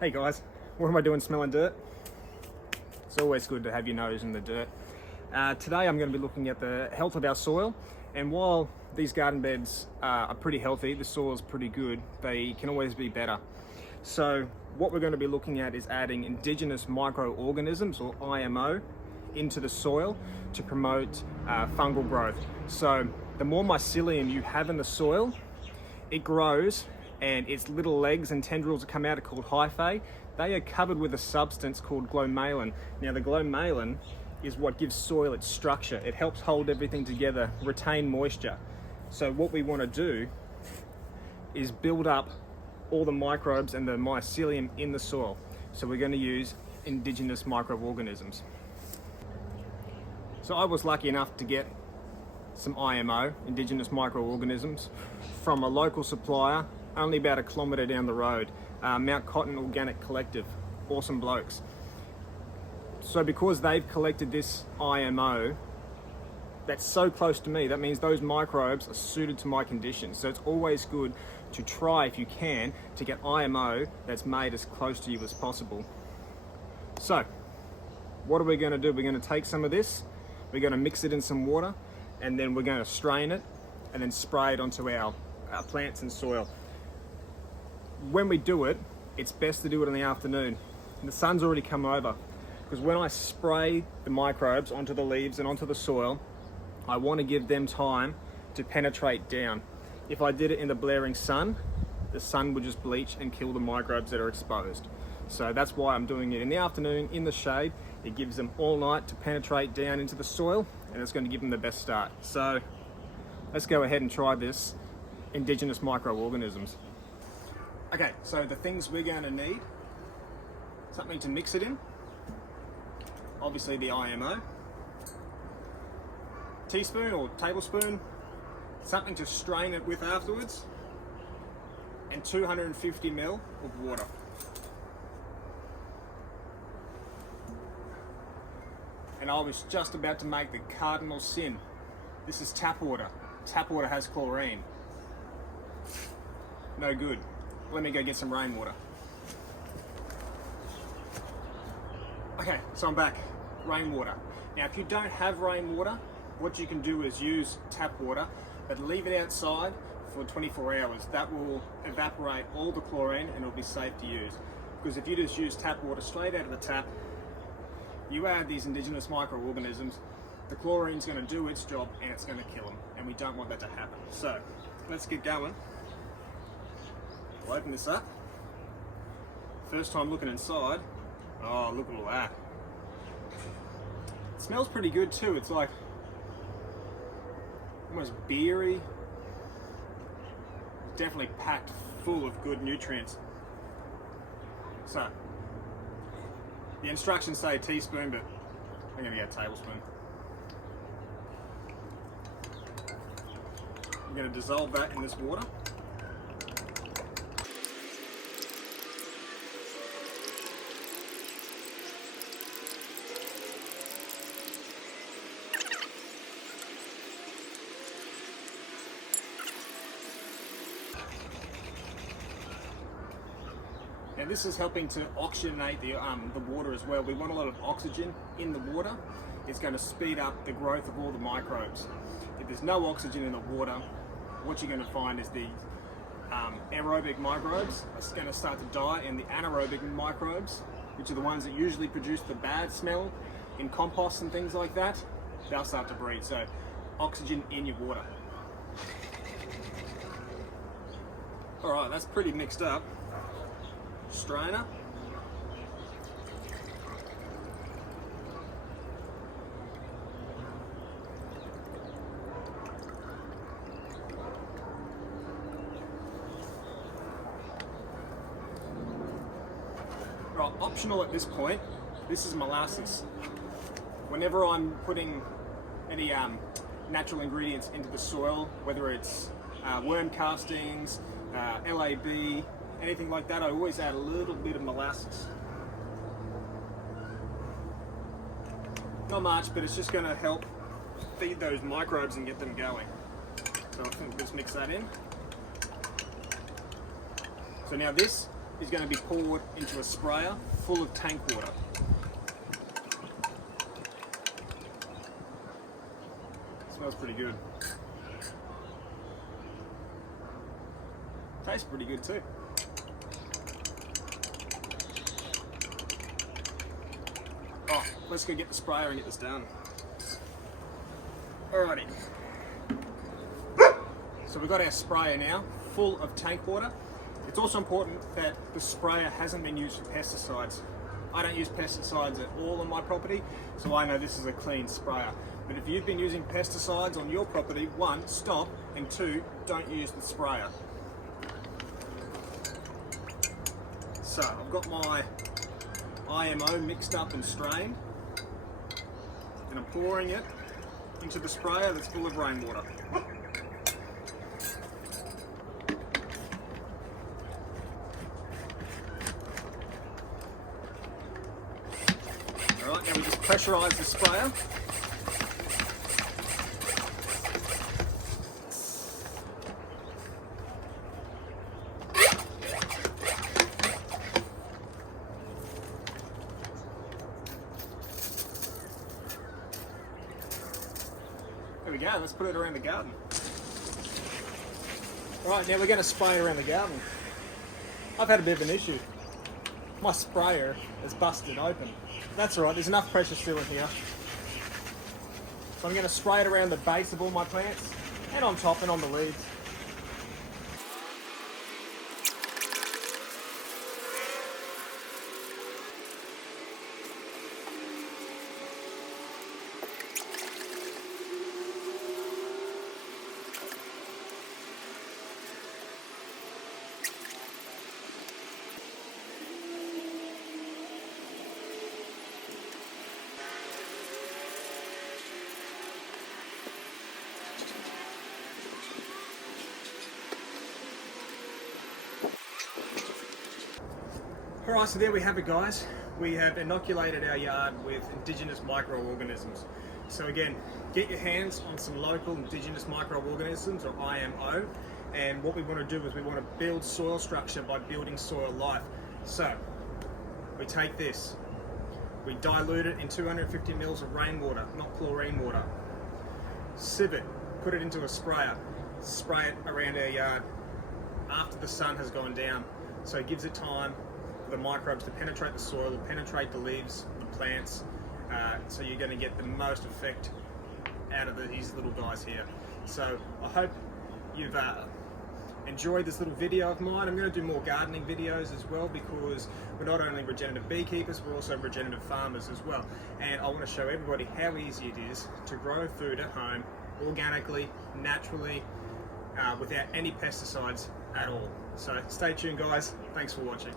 Hey guys, what am I doing smelling dirt? It's always good to have your nose in the dirt. Today I'm going to be looking at the health of our soil, and while these garden beds are pretty healthy, the soil is pretty good, they can always be better. So what we're going to be looking at is adding indigenous microorganisms, or IMO, into the soil to promote fungal growth. So the more mycelium you have in the soil, it grows, and its little legs and tendrils that come out are called hyphae. They are covered with a substance called glomalin. Now the glomalin is what gives soil its structure. It helps hold everything together, retain moisture. So what we want to do is build up all the microbes and the mycelium in the soil. So we're going to use indigenous microorganisms. So I was lucky enough to get some IMO, indigenous microorganisms, from a local supplier only about a kilometre down the road, Mount Cotton Organic Collective. Awesome blokes. So because they've collected this IMO that's so close to me, that means those microbes are suited to my conditions. So it's always good to try, if you can, to get IMO that's made as close to you as possible. So what are we going to do? We're going to take some of this, we're going to mix it in some water, and then we're going to strain it and then spray it onto our plants and soil. When we do it, it's best to do it in the afternoon. The sun's already come over, because when I spray the microbes onto the leaves and onto the soil, I want to give them time to penetrate down. If I did it in the blaring sun, the sun would just bleach and kill the microbes that are exposed. So that's why I'm doing it in the afternoon in the shade. It gives them all night to penetrate down into the soil, and it's going to give them the best start. So let's go ahead and try this indigenous microorganisms. Okay, so the things we're going to need: something to mix it in, obviously the IMO, teaspoon or tablespoon, something to strain it with afterwards, and 250 ml of water. And I was just about to make the cardinal sin. This is tap water. Tap water has chlorine. No good. Let me go get some rainwater. Okay, so I'm back. Rainwater. Now, if you don't have rainwater, what you can do is use tap water, but leave it outside for 24 hours. That will evaporate all the chlorine and it'll be safe to use. Because if you just use tap water straight out of the tap, you add these indigenous microorganisms, the chlorine's going to do its job and it's going to kill them. And we don't want that to happen. So, let's get going. We'll open this up. First time looking inside. Oh, look at all that. It smells pretty good too. It's like almost beery. Definitely packed full of good nutrients. So, the instructions say a teaspoon, but I'm going to get a tablespoon. I'm going to dissolve that in this water. Now this is helping to oxygenate the water as well. We want a lot of oxygen in the water. It's going to speed up the growth of all the microbes. If there's no oxygen in the water, what you're going to find is the aerobic microbes are going to start to die, and the anaerobic microbes, which are the ones that usually produce the bad smell in compost and things like that, they'll start to breed. So oxygen in your water. Alright, that's pretty mixed up. Strainer. Right, optional at this point, this is molasses. Whenever I'm putting any natural ingredients into the soil, whether it's worm castings, LAB, anything like that, I always add a little bit of molasses. Not much, but it's just going to help feed those microbes and get them going. So I think we'll just mix that in. So now this is going to be poured into a sprayer full of tank water. Smells pretty good. Tastes pretty good too. Oh, let's go get the sprayer and get this done. Alrighty. So we've got our sprayer now, full of tank water. It's also important that the sprayer hasn't been used for pesticides. I don't use pesticides at all on my property, so I know this is a clean sprayer. But if you've been using pesticides on your property, one, stop, and two, don't use the sprayer. So I've got my IMO mixed up and strained, and I'm pouring it into the sprayer that's full of rainwater. Alright, now we just pressurise the sprayer. There we go, let's put it around the garden. Right, now we're going to spray around the garden. I've had a bit of an issue. My sprayer is busted open. That's alright, there's enough pressure still in here. So I'm going to spray it around the base of all my plants and on top and on the leaves. Alright, so there we have it, guys. We have inoculated our yard with indigenous microorganisms. So again, get your hands on some local indigenous microorganisms, or IMO, and what we want to do is we want to build soil structure by building soil life. So we take this, we dilute it in 250 mils of rainwater, not chlorine water, sieve it, put it into a sprayer, spray it around our yard after the sun has gone down, so it gives it time for the microbes to penetrate the soil, penetrate the leaves, the plants, so you're going to get the most effect out of these little guys here. So I hope you've enjoyed this little video of mine. I'm going to do more gardening videos as well, because we're not only regenerative beekeepers, we're also regenerative farmers as well, and I want to show everybody how easy it is to grow food at home organically, naturally, without any pesticides at all. So stay tuned, guys. Thanks for watching.